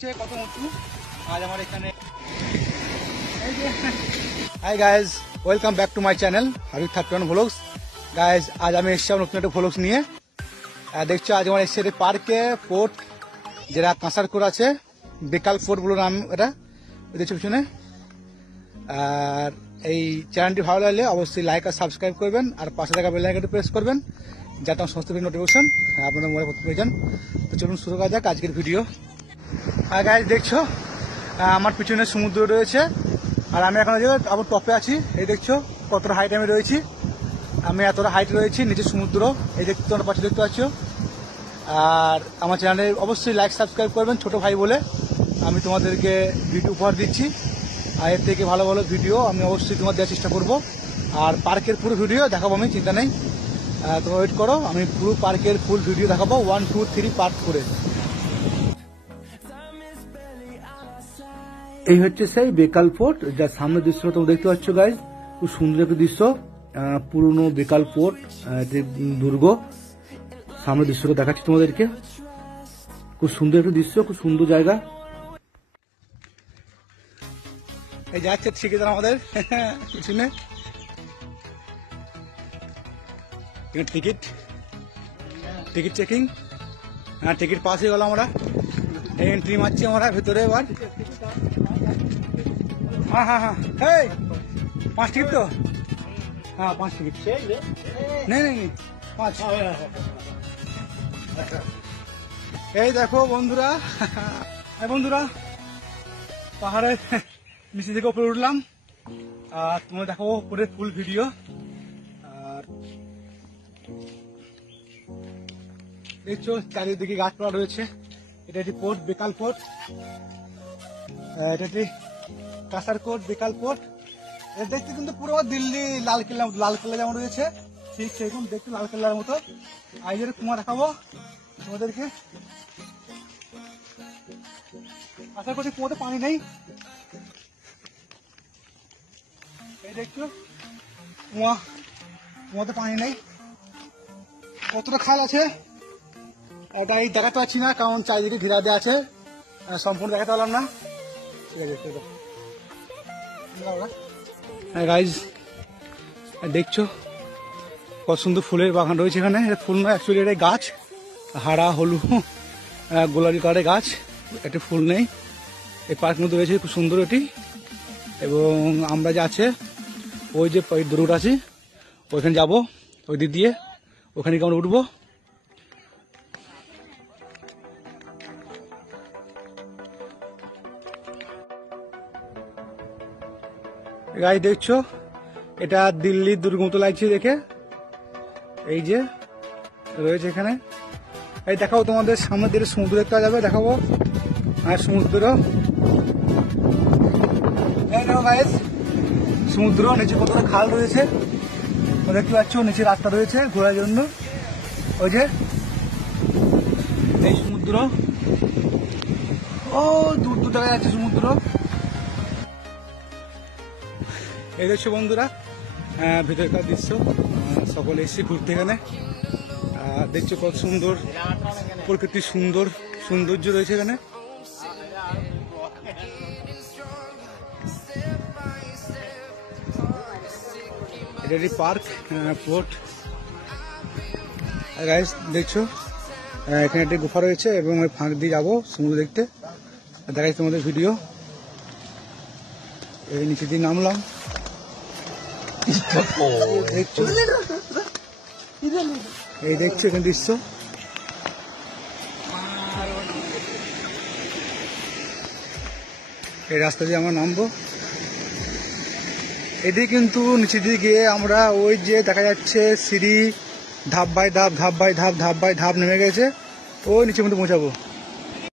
কত উঁচু আজ আমার এখানে। Hi guys, welcome back to my channel Habib 31 vlogs. Guys আজ আমি এসেছি নতুন একটা ভ্লগস নিয়ে। দেখছো আজ আমার এসেছে পার্কে পোর্ট, যেটা কাঁসারকোর আছে, বেকাল পোর্ট বলে নাম এটা, দেখছো পিছনে। আর এই চ্যানেলটি ভালো লাগলে অবশ্যই লাইক আর সাবস্ক্রাইব করবেন, আর পাশে থাকা বেল আইকনটি প্রেস করবেন যাতে আমার সমস্ত নোটিফিকেশন আপনাদের মনে পেয়ে যান। তো চলুন শুরু করা যাক আজকের ভিডিও। আর গাইজ দেখছো আমার পিছনে সমুদ্র রয়েছে, আর আমি এখন আবার টপে আছি। এই দেখছো কতটা হাইট আমি রয়েছি, আমি এতটা হাইট রয়েছি, নিচে সমুদ্র এই দেখতে তোমরা পাশে দেখতে পাচ্ছ। আর আমার চ্যানেলে অবশ্যই লাইক সাবস্ক্রাইব করবেন, ছোট ভাই বলে আমি তোমাদেরকে ভিডিও উপহার দিচ্ছি। আর এর থেকে ভালো ভালো ভিডিও আমি অবশ্যই তোমার দেওয়ার চেষ্টা করব। আর পার্কের পুরো ভিডিও দেখাবো আমি, চিন্তা নেই, তোমরা ওয়েট করো, আমি পুরো পার্কের ফুল ভিডিও দেখাবো 1, 2, 3 পার্ট করে। এই হচ্ছে সেই বেকাল পোর্ট, যার সামনের দৃশ্য তোমরা দেখতে পাচ্ছ গাইজ, খুব সুন্দর একটা দৃশ্য। পুরনো বেকাল পোর্ট, দুর্গ, সামনের দৃশ্যটা দেখাচ্ছি তোমাদেরকে। খুব সুন্দর একটা দৃশ্য, খুব সুন্দর জায়গা। এই যাচ্ছে ঠিকাদার আমাদের পিছনে, টিকিট চেকিং। হ্যাঁ, টিকিট পাস হয়ে গেল, আমরা এন্ট্রি মারছি আমরা ভেতরে এবার। হ্যাঁ হ্যাঁ হ্যাঁ, এই 5 টিকিট তো, হ্যাঁ 5 টিকিট নেই 5। এই দেখো বন্ধুরা, বন্ধুরা পাহাড়ের নিচে থেকে উপরে উঠলাম, আর তোমরা দেখো উপরে ফুল ভিডিও। আর দেখছো চারিদিকে গাছপালা রয়েছে। এটা একটি পোর্ট, বেকাল পোর্ট। এটা একটি কাঁসারকোট বেকাল পোর্ট। এটা দেখতে কিন্তু পুরো দিল্লি লালকেল্লা যেমন রয়েছে, ঠিক সেরকম দেখতে লালকেল্লার মতো। আর এই কুয়া দেখাবো তোমাদেরকে। কাঁসারকোটে কুয়াতে পানি নেই, এই দেখছো কুয়াতে পানি নেই। কতটা খাল আছে এটা এই দেখাতে পারছি না, কারণ চারিদিকে ঘেরা দেওয়া আছে, সম্পূর্ণ দেখাতে পারলাম না। ঠিক আছে, গাইজ দেখছো কত সুন্দর ফুলের বাগান রয়েছে এখানে। ফুল নয়, অ্যাকচুয়ালি এটা গাছ, হারা হলুদ গোলাপি কালারের গাছ, একটা ফুল নেই। এই পার্ক মধ্যে রয়েছে, খুব সুন্দর এটি। এবং আমরা যে আছে ওই যে দুর্গটা আছে ওইখানে যাবো, ওই দিক দিয়ে ওখানে আমরা উঠবো। গাইজ দেখছো এটা দিল্লির দুর্গ মতো লাগছে দেখে, এই যে রয়েছে এখানে। এই দেখাবো তোমাদের সামনের দিকে সমুদ্র দেখতে যাবে, দেখাবো। আর সমুদ্র এই দেখো গাইজ, সমুদ্র নিচে কতটা খাল রয়েছে দেখতে পাচ্ছ, নিচে রাস্তা রয়েছে ঘোরার জন্য। ওই যে এই সমুদ্র, ও দূর দূর দেখা যাচ্ছে সমুদ্র। এই দেখছো বন্ধুরা ভিতরকার দৃশ্য, সকলে এসেছি ঘুরতে এখানে। দেখছো কত সুন্দর প্রকৃতির সৌন্দর্য রয়েছে এখানে। এটা একটি পার্ক পোর্ট। গাইস দেখছো এখানে একটি গুফা রয়েছে, এবং ওই ফাঁক দিয়ে যাবো সমুদ্র দেখতে, দেখাচ্ছি তোমাদের ভিডিও। এই নিচে দিয়ে নামলাম, এই দেখছো এখানে দৃশ্য। এই রাস্তা দিয়ে আমরা নামবো। এটি কিন্তু নিচে দিয়ে গিয়ে আমরা ওই যে দেখা যাচ্ছে সিঁড়ি, ধাপ বাই ধাপ নেমে গেছে, ওই নিচের মধ্যে পৌঁছাবো।